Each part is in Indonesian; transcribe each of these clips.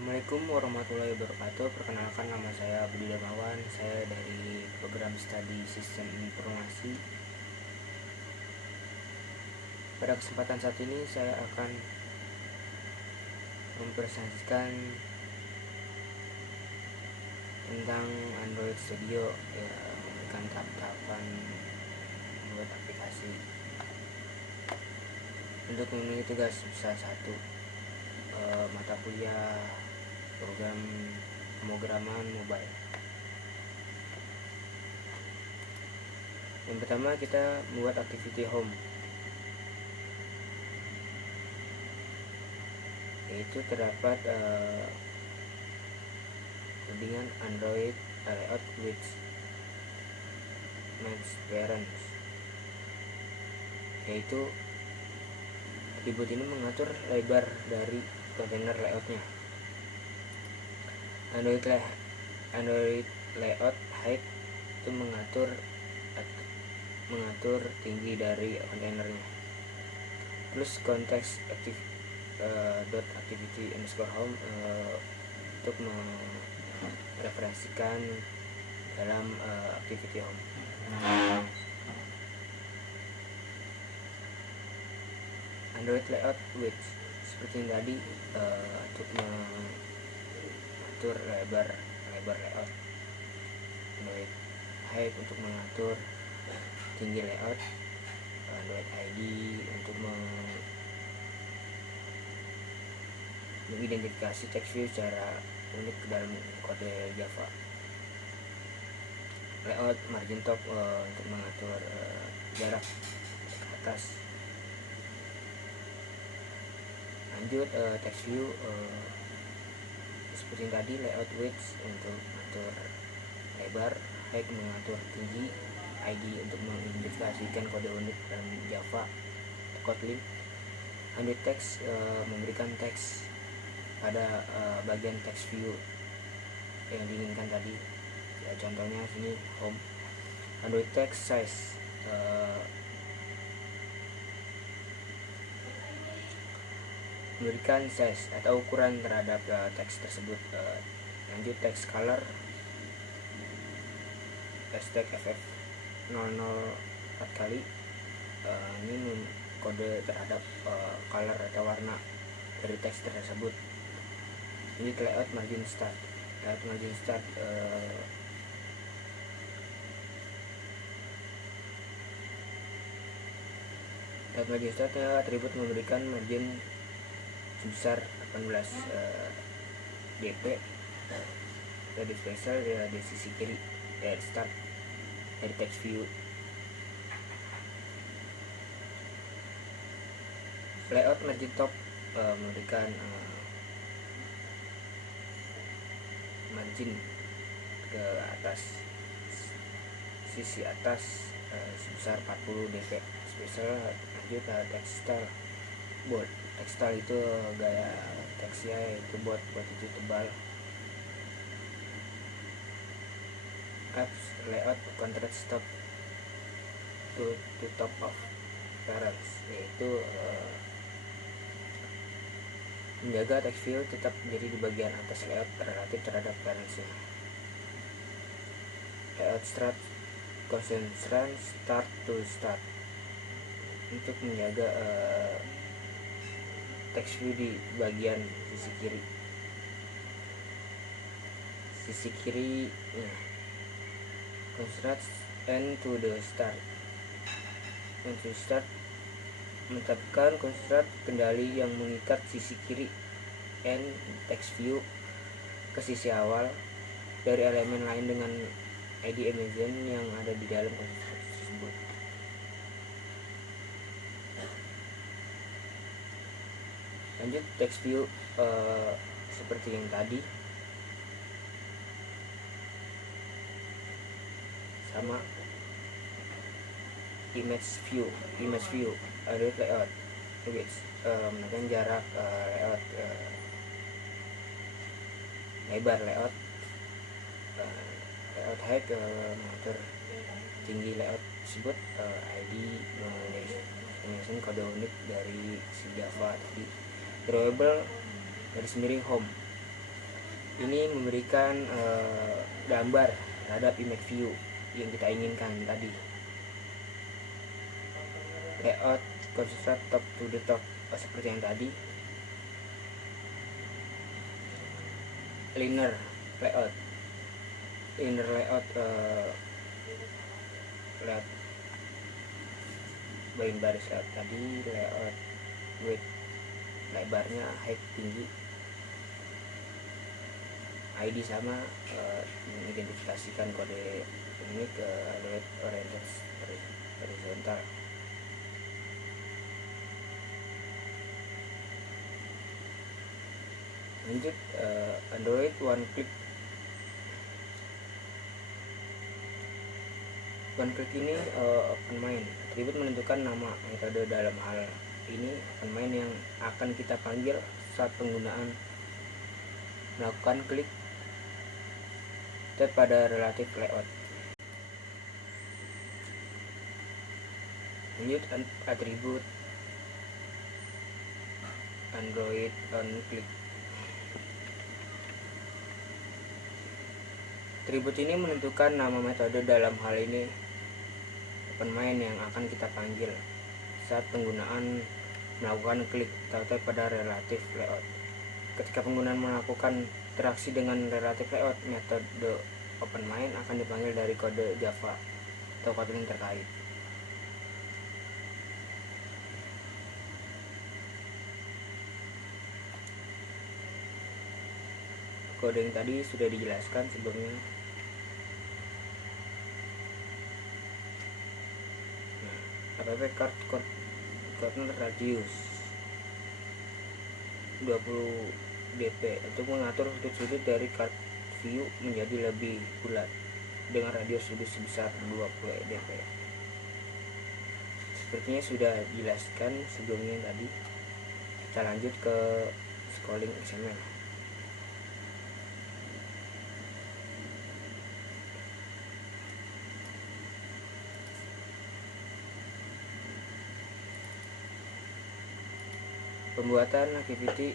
Assalamualaikum warahmatullahi wabarakatuh. Perkenalkan, nama saya Budi Darmawan. Saya dari program studi Sistem Informasi. Pada kesempatan saat ini saya akan mempresentasikan tentang Android Studio, ya, memberikan tahap-tahapan membuat aplikasi. Untuk memenuhi tugas besar 1, mata kuliah program pemrograman mobile. Yang pertama, kita membuat activity home, yaitu terdapat codingan Android layout with match parents, yaitu atribut ini mengatur lebar dari kontainer layoutnya. Android layout height itu mengatur tinggi dari kontainernya. Plus konteks activity underscore home untuk mereferensikan dalam activity home. Android layout with seperti yang tadi, untuk mengatur lebar layout. Android height untuk mengatur tinggi layout. Android ID untuk mengidentifikasi text view secara unik ke dalam kode Java. Layout margin top untuk mengatur jarak ke atas. Lanjut, text view seperti tadi, layout width untuk mengatur lebar, height mengatur tinggi, ID untuk mengidentifikasikan kode unik dalam Java Kotlin. Android text memberikan teks pada bagian text view yang diinginkan tadi. Ya, contohnya sini home. Android text size memberikan size atau ukuran terhadap teks tersebut. Lanjut, text color, hashtag ff004 kali, ini kode terhadap color atau warna dari teks tersebut. Ini layout margin start. Layout margin start atribut memberikan margin sebesar 18 dp dari spesial di sisi kiri dari start dari text view. Layout margin top memberikan margin ke atas, sisi atas sebesar 40 dp spesial. Lanjut, textile bold. Textile itu gaya teksnya, yaitu buat itu tebal. Apps layout contrast top to top of parents, yaitu menjaga text view tetap jadi di bagian atas layout relatif terhadap parentsnya. Layout start concentration start to start untuk menjaga text view di bagian sisi kiri. Construct end to the start. Untuk start menetapkan construct kendali yang mengikat sisi kiri end text view ke sisi awal dari elemen lain dengan ID emergent yang ada di dalam construct tersebut. Lanjut, text view seperti yang tadi, sama image view Android layout menekan jarak layout, lebar layout, layout height mengatur tinggi layout tersebut, ID mengenai kode unik dari si Java tadi. Drawable garis miring home Ini memberikan gambar terhadap image view yang kita inginkan tadi. Layout construct top to the top seperti yang tadi. Linear layout layout baris layout tadi. Layout width, lebarnya, height, tinggi, ID sama, mengidentifikasikan kode ini ke Android oriented horizontal. Lanjut, Android one click ini open main. Atribut menentukan nama metode dalam hal ini open main yang akan kita panggil saat penggunaan melakukan klik tab pada relative layout. Lanjut, atribut Android on click. Atribut ini menentukan nama metode dalam hal ini open main yang akan kita panggil saat penggunaan melakukan klik tab pada relative layout. Ketika penggunaan melakukan interaksi dengan relative layout, metode open main akan dipanggil dari kode Java atau Kotlin terkait. Kode yang tadi sudah dijelaskan sebelumnya. App corner radius 20 dp untuk mengatur sudut-sudut dari card view menjadi lebih bulat dengan radius sudut sebesar 20 dp. Sepertinya sudah dijelaskan sebelumnya tadi. Kita lanjut ke scrolling XML. Pembuatan activity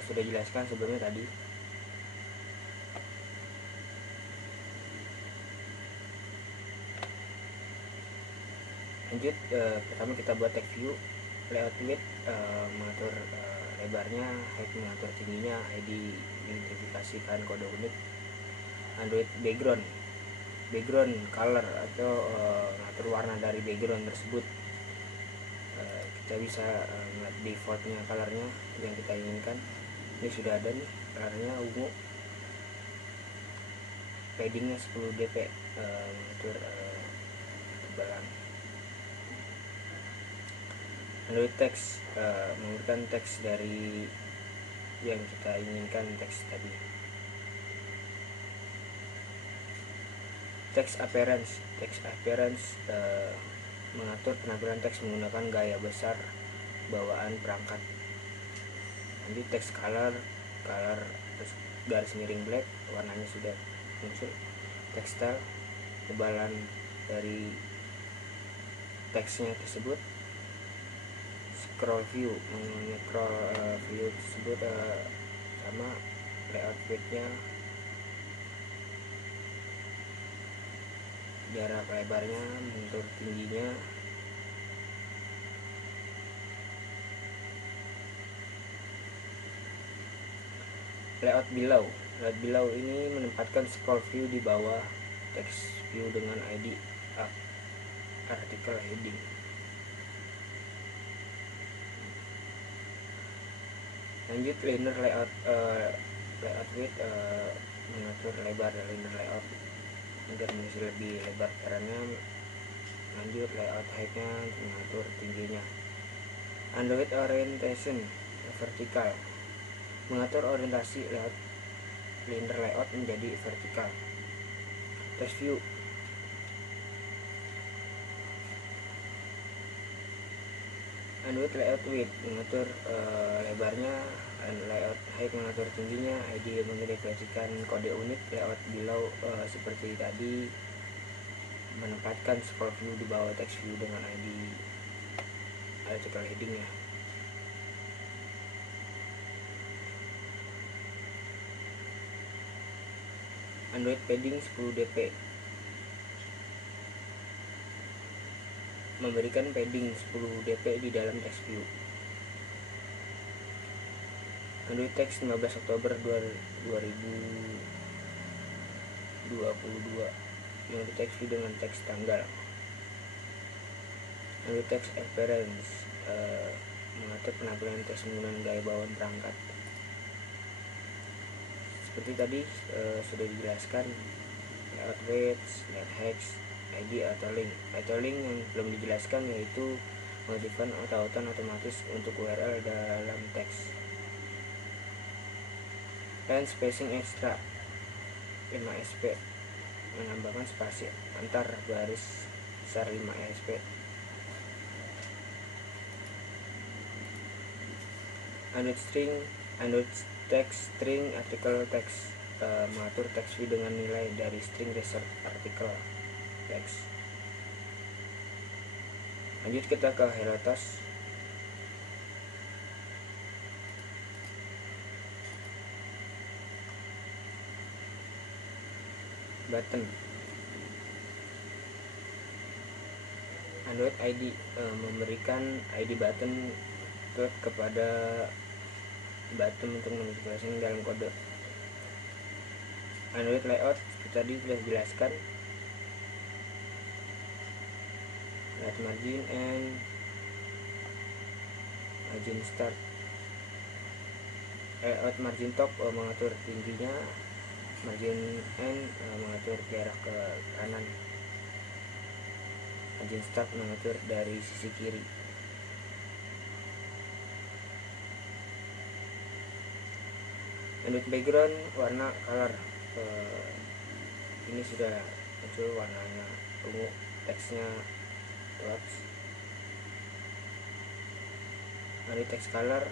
sudah dijelaskan sebelumnya tadi. Lanjut, pertama kita buat text view. Layout width, mengatur lebarnya, height mengatur tingginya, ID identifikasikan kode unik. Android background color atau mengatur warna dari background tersebut. Kita bisa melihat defaultnya colornya yang kita inginkan. Ini sudah ada nih, colornya ungu, paddingnya 10 dp, mengatur tebalan. Android text, memberikan teks dari yang kita inginkan, teks tadi. Text appearance mengatur penampilan teks menggunakan gaya besar bawaan perangkat. Lanjut, text color terus garis miring black, warnanya sudah muncul. Text style, tebalan dari teksnya tersebut. Scroll view, view tersebut sama layout width-nya, jarak lebarnya, mengatur tingginya. Layout below ini menempatkan scroll view di bawah text view dengan ID artikel heading. Lanjut, linear layout width, mengatur lebar linear layout agar mengisi lebih lebar caranya. Lanjut, layout height-nya mengatur tingginya. Android orientation vertikal, mengatur orientasi layout linear layout menjadi vertikal. Text view, Android layout width mengatur lebarnya, layout height mengatur tingginya, ID mengidentifikasikan kode unik. Layout below seperti tadi, menempatkan scroll view di bawah text view dengan ID artikel headingnya. Android padding 10 dp, memberikan padding 10 dp di dalam text view. Android Text 15 Oktober 2022, mendeteksi dengan teks tanggal. Android Text Appearance, mengatur penampilan teks menggunakan gaya bawaan perangkat. Seperti tadi sudah dijelaskan, layout weights, layout hex, ID atau link. Atau link yang belum dijelaskan yaitu mengaktifkan auto-autan otomatis untuk URL dalam teks. Dan spacing extra 5 sp, menambahkan spasi antar baris besar 5 sp. Android string, Android text string artikel text, mengatur text view dengan nilai dari string result artikel text. Lanjut kita ke Herotos. Button Android ID, memberikan ID button kepada button untuk mengintegrasikan dalam kode. Android layout tadi sudah dijelaskan, layout margin and margin start. Layout margin top mengatur tingginya, margin end mengatur jarak ke kanan, margin start mengatur dari sisi kiri. Android background warna color, ini sudah muncul warnanya ungu, teksnya dots. Android text color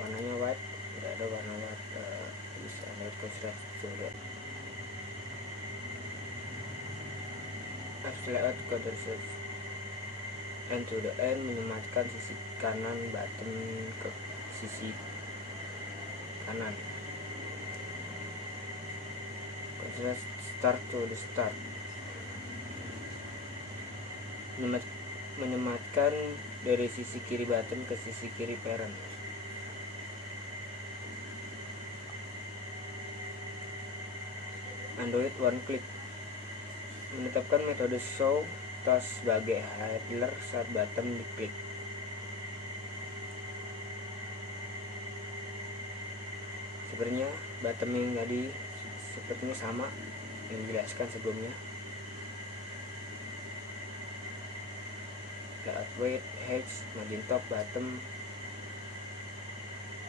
warnanya white, tidak ada warna white. Android contrast juga. Apps layout color search, end to the end, menyematkan sisi kanan button ke sisi kanan. Contrast start to the start, menyematkan dari sisi kiri button ke sisi kiri parent. Android one click, menetapkan metode show task sebagai handler saat button diklik. Sebenarnya button yang tadi sepertinya sama yang dijelaskan sebelumnya. Layout weight, height, margin top, bottom.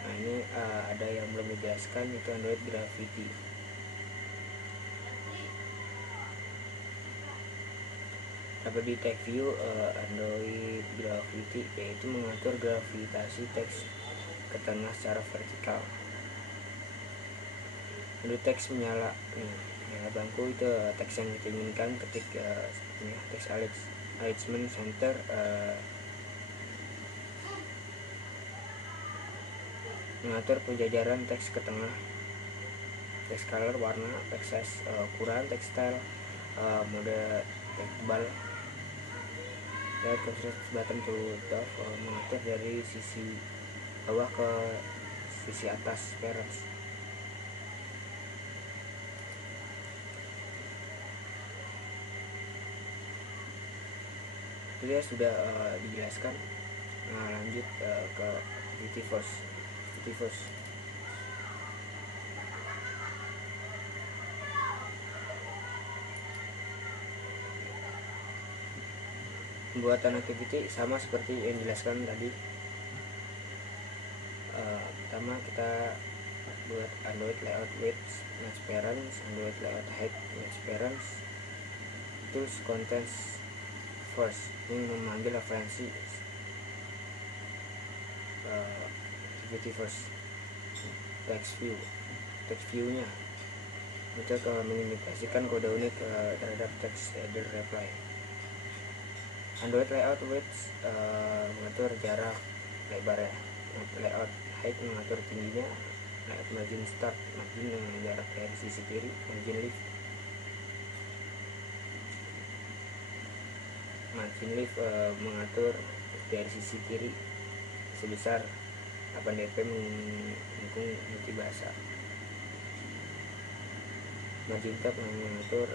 Nah ini ada yang belum dijelaskan, itu Android Gravity. Dapat di text view Android Gravity, yaitu mengatur gravitasi teks ke tengah secara vertikal. Android text menyala, menyala bangku, itu teks yang kita inginkan, ketik sepertinya teks alignment center, mengatur penjajaran teks ke tengah, text color warna, text size ukuran, text style, mode tebal. Dan contrast button to top, mengatur dari sisi bawah ke sisi atas parents. Itu ya sudah dijelaskan. Nah lanjut ke Activity First. Pembuatan activity sama seperti yang dijelaskan tadi. Pertama kita buat Android layout width match parents, Android layout height match parents, tools contents first, ini memanggil referensi activity first. Text view-nya untuk mengimitasikan kode unik terhadap text header reply. Android layout width mengatur jarak lebar ya. Layout height mengatur tingginya. layout margin start, margin jarak dari sisi kiri, margin left. Margin left mengatur dari sisi kiri sebesar 8 dp mendukung multibahasa. Margin top mengatur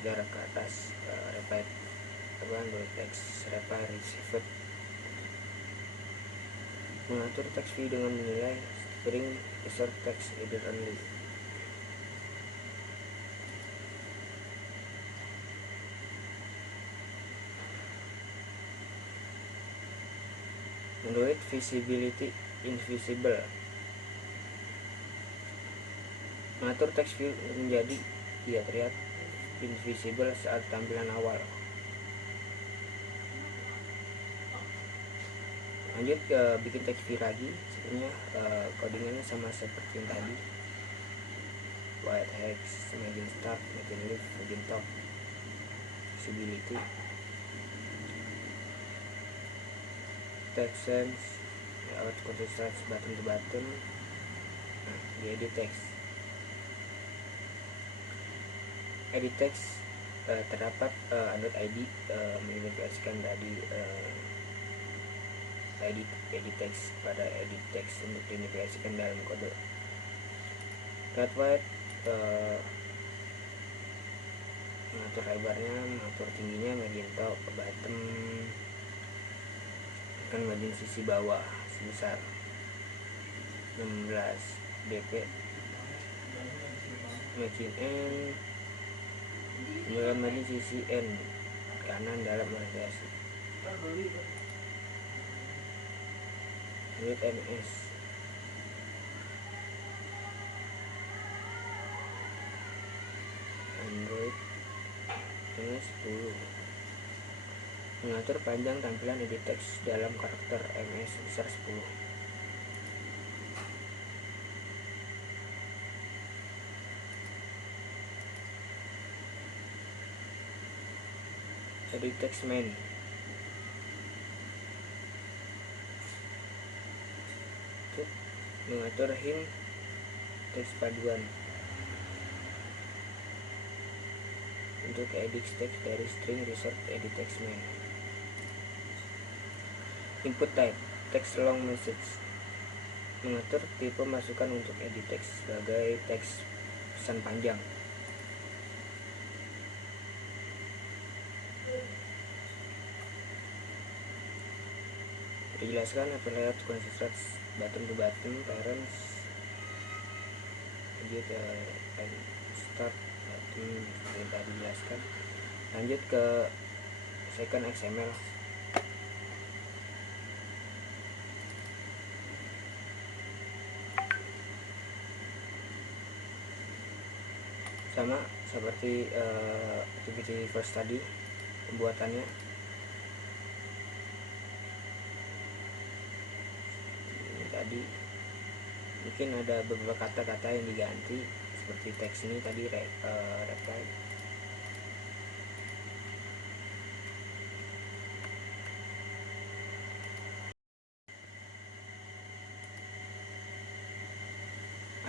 jarak ke atas Android text reply received. Mengatur text view dengan menilai string insert text header only. Android visibility invisible. Mengatur text view menjadi tidak terlihat invisible saat tampilan awal. Lanjut ke bikin text view lagi. Sebenarnya codingannya sama seperti yang tadi. White hex, margin start, margin left, margin top, visibility, text sense, layout contrast button to button. Nah, di edit text. Edit text terdapat Android ID mengidentifikasikan dari edit text pada edit text untuk diidentifikasikan dalam kode. Red white mengatur lebarnya, mengatur tingginya, margin top, bottom, dan margin sisi bawah sebesar 16 dp. Margin N, kemudian margin sisi N kanan dalam orientasi. Android MS. Android MS 10 mengatur panjang tampilan edit text dalam karakter MS sebesar 10. Edit text main. Mengatur hint teks paduan untuk edit text dari string resort edit text main. Input type text long message mengatur tipe masukan untuk edit text sebagai teks pesan panjang. Dijelaskan apa layout construct button to button parents. Lanjut start button seperti tadi dijelaskan. Lanjut ke second XML. Sama seperti activity first tadi pembuatannya. Tadi mungkin ada beberapa kata-kata yang diganti seperti teks ini tadi reply.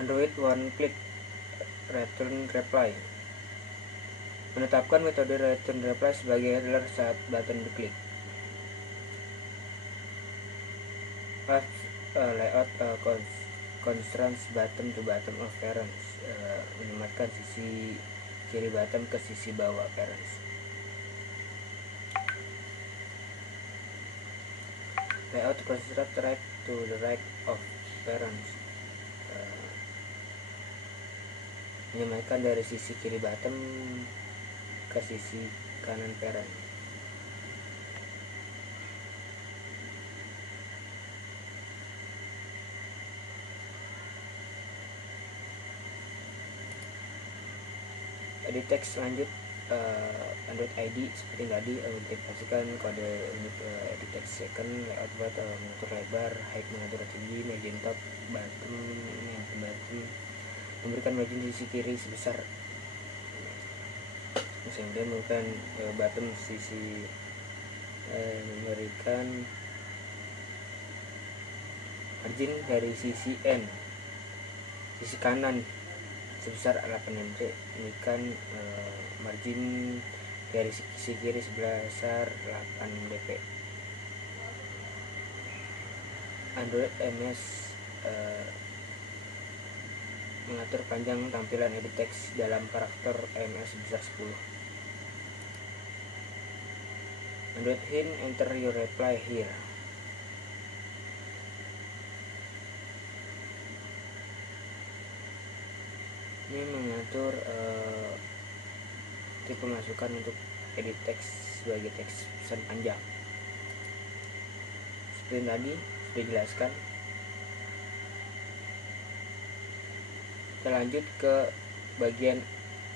Android one click return reply menetapkan metode return reply sebagai handler saat button diklik. Layout constraints bottom to bottom of parents menyematkan sisi kiri bottom ke sisi bawah parents. Layout construct right to the right of parents menyematkan dari sisi kiri bottom ke sisi kanan parent. Edit text lanjut Android ID seperti tadi mengidentifikasikan kode unit edit text second layout mengatur lebar, height mengatur tinggi, margin top, bottom, memberikan margin sisi kiri sebesar kemudian memberikan bottom sisi memberikan margin dari sisi N sisi kanan sebesar 8 cm, indikan margin dari sisi kiri sebesar 8 dp. Android MS mengatur panjang tampilan edit text dalam karakter MS sebesar 10. Android hint, enter your reply here. Ini mengatur tipe masukan untuk edit teks sebagai teks pesan panjang. Seperti tadi sudah dijelaskan. Kita lanjut ke bagian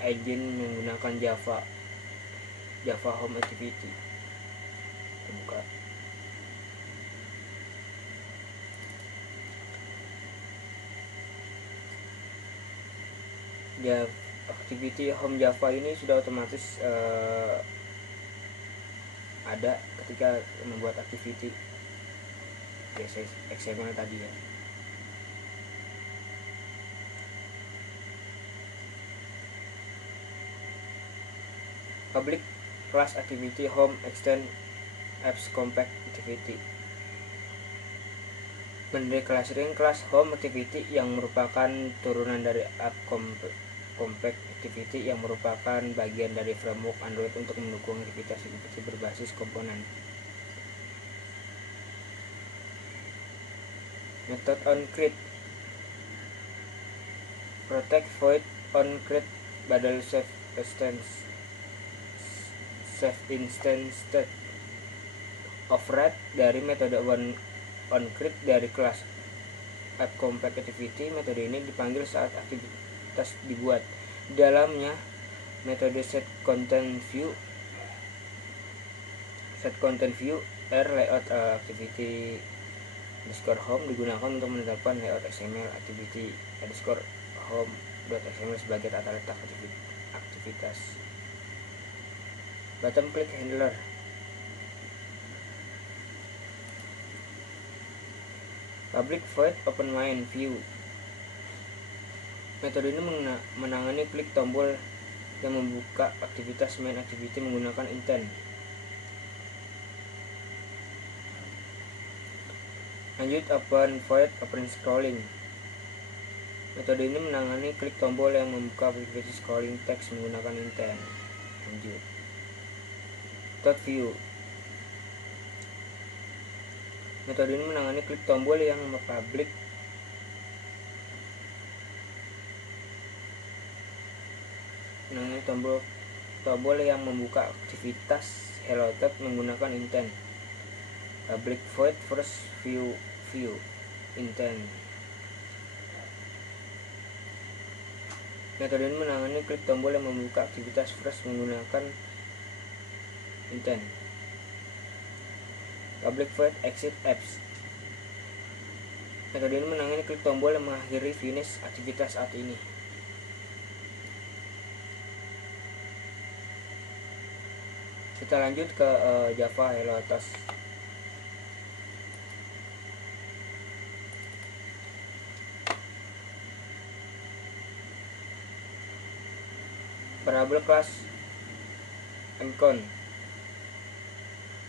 agent menggunakan Java Home Activity. Kita buka. Activity Home Java ini sudah otomatis ada ketika membuat activity XML tadi ya. Public class activity home extend apps compact activity. Mendeklarasikan kelas home activity yang merupakan turunan dari app compact activity yang merupakan bagian dari framework Android untuk mendukung aktivitas berbasis komponen. Method onCreate protect void onCreate badal save instance state override dari metode onCreate dari kelas app compact activity. Metode ini dipanggil saat aktivitas dibuat. Di dalamnya metode set content view r layout activity _home digunakan untuk menetapkan layout XML activity _home.xml sebagai tata letak aktivitas. Button click handler public void open main view. Metode ini menangani klik tombol yang membuka aktivitas main activity menggunakan intent. Lanjut open void open scrolling. Metode ini menangani klik tombol yang membuka aktivitas scrolling text menggunakan intent. Lanjut dot view. Metode ini menangani klik tombol yang public tombol yang membuka aktivitas hello tab menggunakan intent. Public void first view intent. Metode ini menangani klik tombol yang membuka aktivitas first menggunakan intent. Public void exit apps. Metode ini menangani klik tombol yang mengakhiri finish aktivitas saat ini. Kita lanjut ke Java Hello Task. Variable class mcon.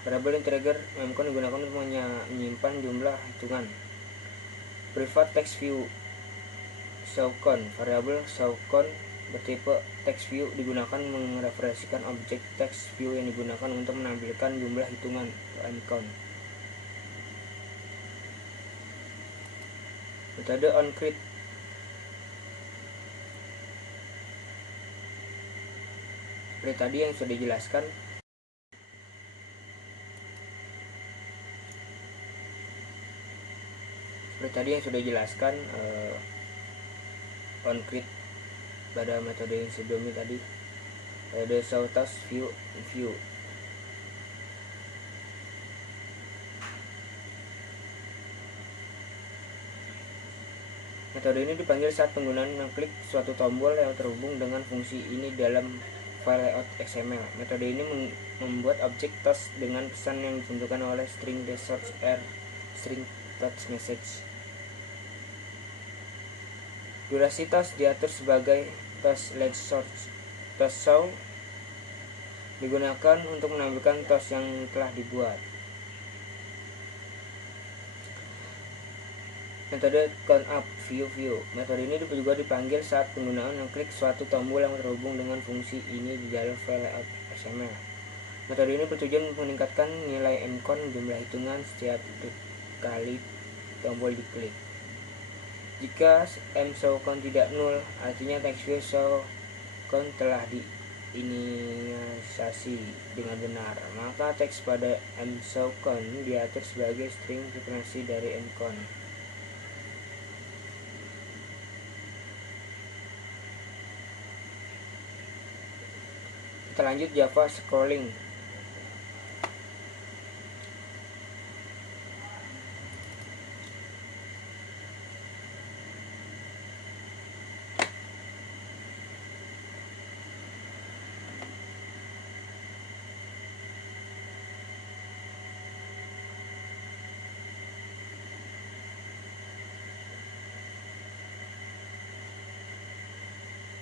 Variable integer mcon digunakan untuk menyimpan jumlah hitungan. Private text view showcon. Variable showcon bertipe text view digunakan mereferensikan objek text view yang digunakan untuk menampilkan jumlah hitungan mcon. Metode onCreate. Seperti tadi yang sudah dijelaskan, onCreate pada metode yang sebelumnya tadi ada show task view. Metode ini dipanggil saat penggunaan mengklik suatu tombol yang terhubung dengan fungsi ini dalam file layout XML. Metode ini membuat objek task dengan pesan yang ditentukan oleh string string text message. Durasi tos diatur sebagai tos length source. Tos show digunakan untuk menampilkan tos yang telah dibuat. Metode count up view. Metode ini juga dipanggil saat penggunaan mengklik suatu tombol yang terhubung dengan fungsi ini di dalam file layout XML. Metode ini bertujuan meningkatkan nilai mcount, jumlah hitungan setiap kali tombol diklik. Jika mshowCount tidak nol, artinya TextView show count telah diinisiasi dengan benar, maka teks pada mshowCount diatur sebagai string frekuensi dari mcount. Kita lanjut Java scrolling.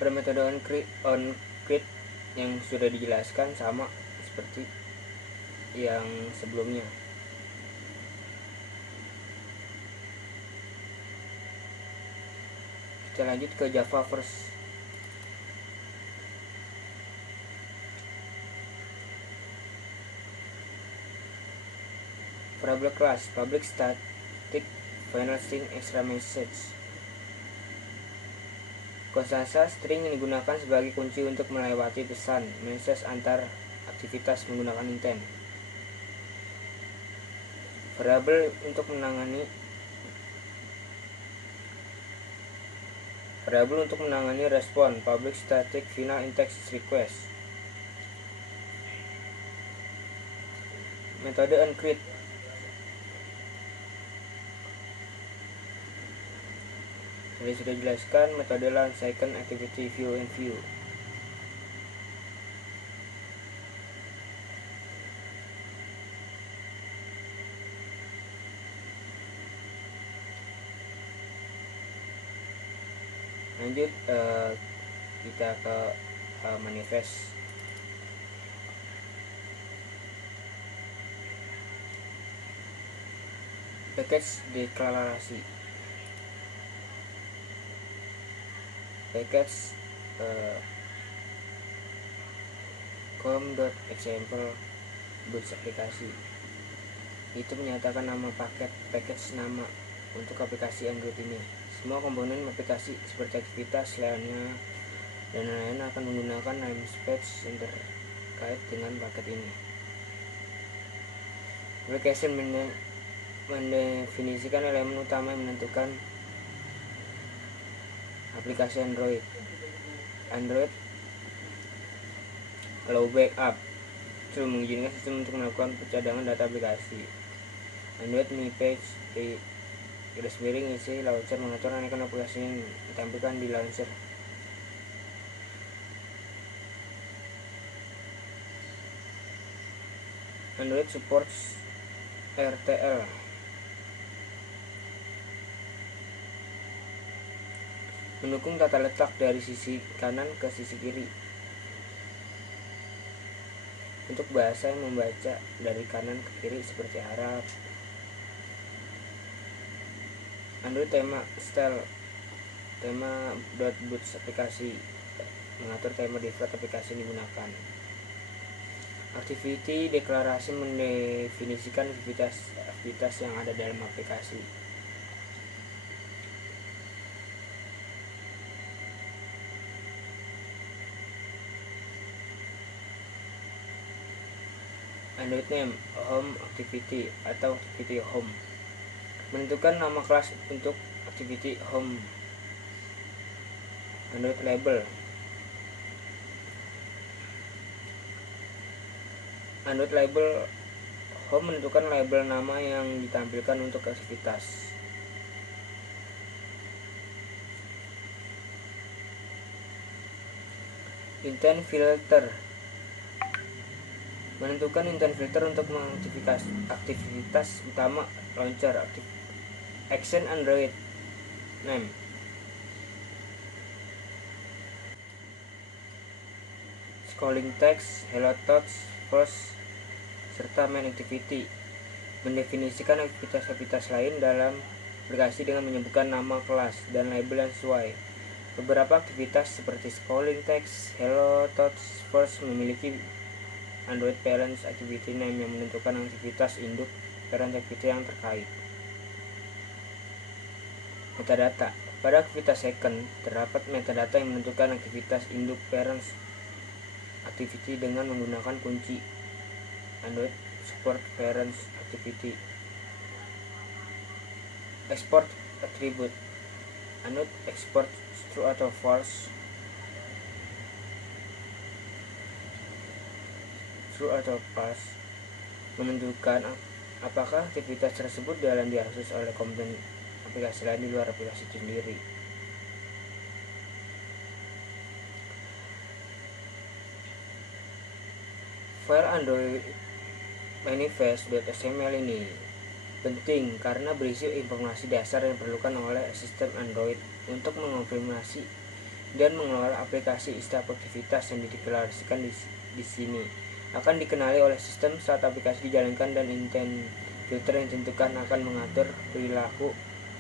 Pada metode onCreate yang sudah dijelaskan sama seperti yang sebelumnya. Kita lanjut ke Java first. Variable class public static final string extra message. Konstansa string yang digunakan sebagai kunci untuk melewati pesan message antar aktivitas menggunakan intent. Variabel untuk menangani respon public static final index request. Metode onCreate. Tadi sudah dijelaskan metode launch second activity view and view. Lanjut kita ke manifest. Package deklarasi. Package com.example boots aplikasi itu menyatakan nama package nama untuk aplikasi Android ini. Semua komponen aplikasi seperti aktivitas lainnya dan lain-lain akan menggunakan namespace yang terkait dengan paket ini. Application mendefinisikan elemen utama yang menentukan aplikasi Android allow backup itu mengizinkan sistem untuk melakukan pencadangan data aplikasi. Android mini page di garis miring isi launcher mengatur aneka aplikasi yang ditampilkan di launcher. Android supports RTL. Mendukung tata letak dari sisi kanan ke sisi kiri untuk bahasa yang membaca dari kanan ke kiri seperti Arab. Android tema style tema.boots aplikasi mengatur tema default aplikasi yang digunakan. Activity deklarasi mendefinisikan aktivitas yang ada dalam aplikasi. Android name home activity atau activity home menentukan nama kelas untuk activity home. Android label home menentukan label nama yang ditampilkan untuk aktivitas. Intent filter menentukan intent filter untuk mengaktifkan aktivitas utama launcher. Action Android name calling text, hello thoughts, first, serta main activity. Mendefinisikan aktivitas-aktivitas lain dalam aplikasi dengan menyebutkan nama kelas dan label yang sesuai. Beberapa aktivitas seperti calling text, hello thoughts, first memiliki Android Parents Activity Name yang menentukan aktivitas induk parent activity yang terkait. Metadata. Pada aktivitas second, terdapat metadata yang menentukan aktivitas induk parents activity dengan menggunakan kunci Android Support Parents Activity. Export Attribute. Android export true atau false. True atau false menentukan apakah aktivitas tersebut dalam diakses oleh komponen aplikasi lain di luar aplikasi itu sendiri. File Android manifest.xml ini penting karena berisi informasi dasar yang diperlukan oleh sistem Android untuk mengonfirmasi dan mengelola aplikasi. Setiap aktivitas yang dideklarasikan di sini akan dikenali oleh sistem saat aplikasi dijalankan, dan intent filter yang ditentukan akan mengatur perilaku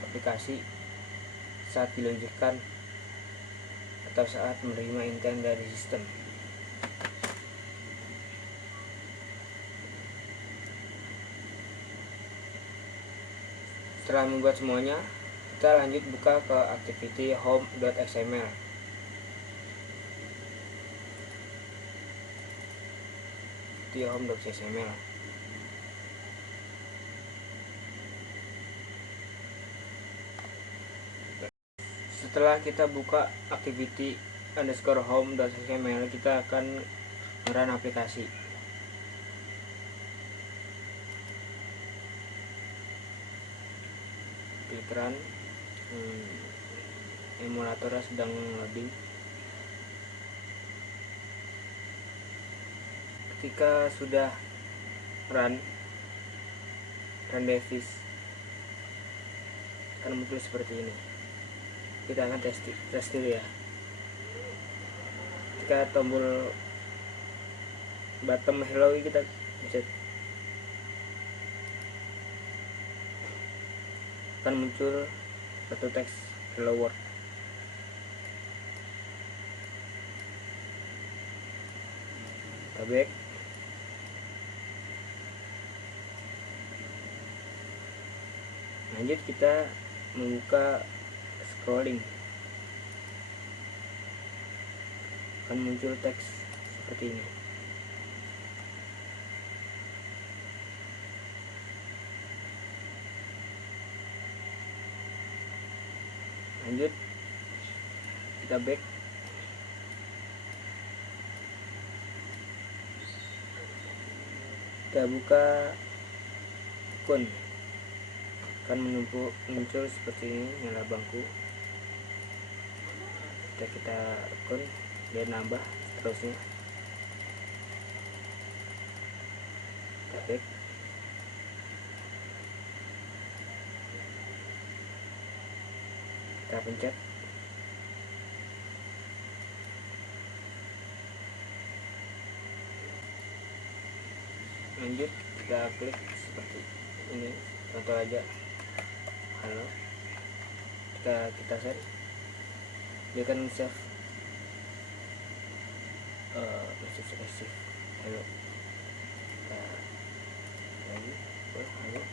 aplikasi saat diluncurkan atau saat menerima intent dari sistem. Setelah membuat semuanya, kita lanjut buka ke activity home.xml. Di home.xml. Setelah kita buka activity _home.xml, kita akan run aplikasi. Klik run. Emulatornya sedang loading. Ketika sudah run device akan muncul seperti ini. Kita akan tes dulu ya. Ketika tombol bottom hello kita pencet, akan muncul satu teks hello world. Kita back. Lanjut kita membuka scrolling, akan muncul teks seperti ini. Lanjut kita back. Kita buka akun, akan muncul seperti ini, nyala bangku. Kita akun dia nambah terusnya. Kita back. Kita pencet. Lanjut kita klik seperti ini, contoh aja halo. Kita set, dia akan save message receive halo. Kita lagi halo.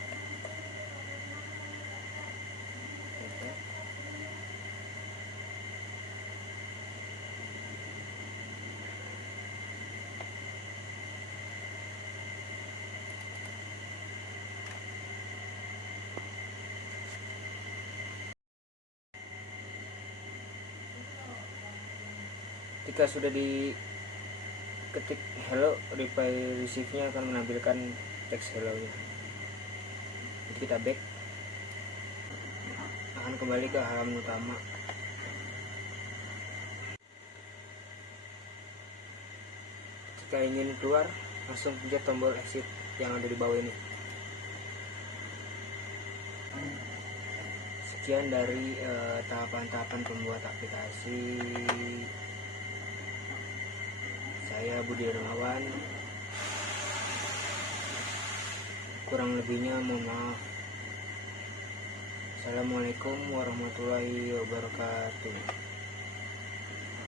Ketika sudah diketik hello, reply receive-nya akan menampilkan teks hello-nya. Jadi kita back, akan kembali ke halaman utama. Jika ingin keluar, langsung pencet tombol exit yang ada di bawah ini. Sekian dari tahapan-tahapan pembuat aplikasi saya Budi Darmawan. Kurang lebihnya mohon maaf. Assalamualaikum warahmatullahi wabarakatuh.